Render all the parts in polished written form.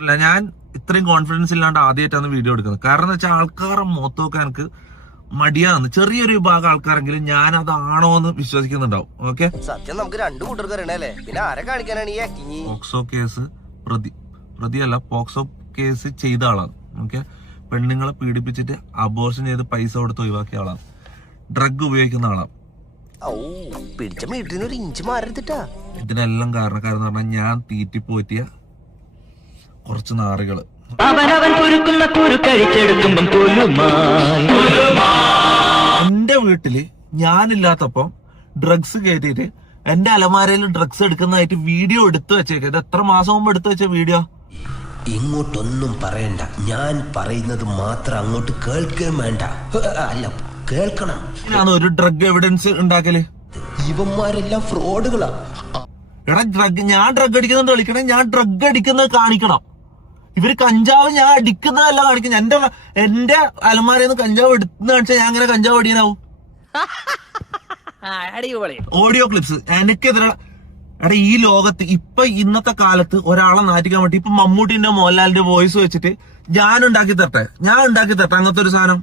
അല്ല, ഞാൻ ഇത്രയും കോൺഫിഡൻസ് ഇല്ലാണ്ട് ആദ്യമായിട്ടാണ് വീഡിയോ എടുക്കുന്നത്. കാരണം എന്ന് വെച്ചാൽ ആൾക്കാരെ മുഖത്ത് നോക്കാൻ എനിക്ക് മടിയാന്ന്. ചെറിയൊരു വിഭാഗം ആൾക്കാരെങ്കിലും ഞാൻ അതാണോ എന്ന് വിശ്വസിക്കുന്നുണ്ടാവും. ഓക്കെ, സത്യം നമുക്ക് രണ്ടു കൂട്ടർക്ക് അറിയണല്ലേ, പിന്നെ ആരെ കാണിക്കാനാണ് ഈ ആക്ടിങ്? പോക്സോ കേസ് പ്രതിയല്ല, പോക്സോ കേസ് ചെയ്ത ആളാണ്. ഓക്കെ, പെണ്ണുങ്ങളെ പീഡിപ്പിച്ചിട്ട് അബോർഷൻ ചെയ്ത് പൈസ കൊടുത്ത് ഒഴിവാക്കിയ ആളാണ്. ഡ്രഗ് ഉപയോഗിക്കുന്ന ആളാണ്. പിടിച്ച വീട്ടിന് ഒരു ഇഞ്ച് മാറരുത്തിട്ടാ. ഇതിനെല്ലാം കാരണക്കാരെന്ന് പറഞ്ഞാൽ ഞാൻ തീറ്റിപ്പോറ്റിയ കുറച്ച് നാറുകള്. എന്റെ വീട്ടില് ഞാനില്ലാത്തപ്പം ഡ്രഗ്സ് കയറ്റിട്ട് എന്റെ അലമാരയിൽ ഡ്രഗ്സ് എടുക്കുന്നതായിട്ട് വീഡിയോ എടുത്തു വെച്ചേക്ക. ഇത് എത്ര മാസം മുമ്പ് എടുത്തു വെച്ച വീഡിയോ? ഇങ്ങോട്ടൊന്നും പറയണ്ട, ഞാൻ പറയുന്നത് മാത്രം അങ്ങോട്ട് കേൾക്കുകയും വേണ്ട. അല്ല, കേൾക്കണം. ഞാന് ഒരു ഡ്രഗ് എവിഡൻസ് ഉണ്ടാക്കല്. ഇവന്മാരെല്ലാം ഫ്രോഡുകളാ. എടാ, ഞാൻ ഡ്രഗ് അടിക്കുന്നുണ്ട് കളിക്കണേ, ഞാൻ ഡ്രഗ് അടിക്കുന്നത് കാണിക്കണം. ഇവര് കഞ്ചാവ് ഞാൻ അടിക്കുന്നതല്ല കാണിക്കുന്നത്. എന്റെ അലമാരയിൽ നിന്ന് കഞ്ചാവ് എടുക്കുന്ന കാണിച്ചാൽ ഞാൻ അങ്ങനെ കഞ്ചാവ് അടിയാനാവും. ഓഡിയോ ക്ലിപ്സ് എനിക്കെതിരെ. എടാ, ഈ ലോകത്ത് ഇപ്പൊ ഇന്നത്തെ കാലത്ത് ഒരാളെ നാറ്റിക്കാൻ വേണ്ടി ഇപ്പൊ മമ്മൂട്ടിന്റെ മോഹൻലാലിന്റെ വോയിസ് വെച്ചിട്ട് ഞാൻ ഉണ്ടാക്കി തരട്ടെ അങ്ങനത്തെ ഒരു സാധനം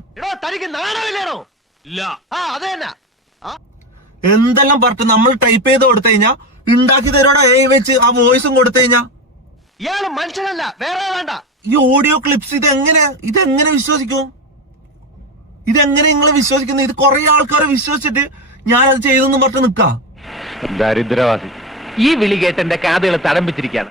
എന്തെല്ലാം പറഞ്ഞിട്ട് നമ്മൾ ടൈപ്പ് ചെയ്ത് കൊടുത്തു കഴിഞ്ഞാ ഉണ്ടാക്കി തരോടാ. വെച്ച് ആ വോയിസും കൊടുത്തു കഴിഞ്ഞാ ഇയാള് മനുഷ്യനല്ല, വേറെ വേണ്ട. ഈ ഓഡിയോ ക്ലിപ്സ് ഇതെങ്ങനെ വിശ്വസിക്കും? ഇതെങ്ങനെ നിങ്ങൾ വിശ്വസിക്കുന്നത്? ഇത് കുറെ ആൾക്കാരെ വിശ്വസിച്ചിട്ട് ഞാനത് ചെയ്തെന്ന് പറഞ്ഞിട്ട് നിക്കാ. ദരിദ്രവാസി ഈ വിളി കേട്ട് എന്റെ കാതുകൾ തടംപിച്ചിരിക്കുകയാണ്.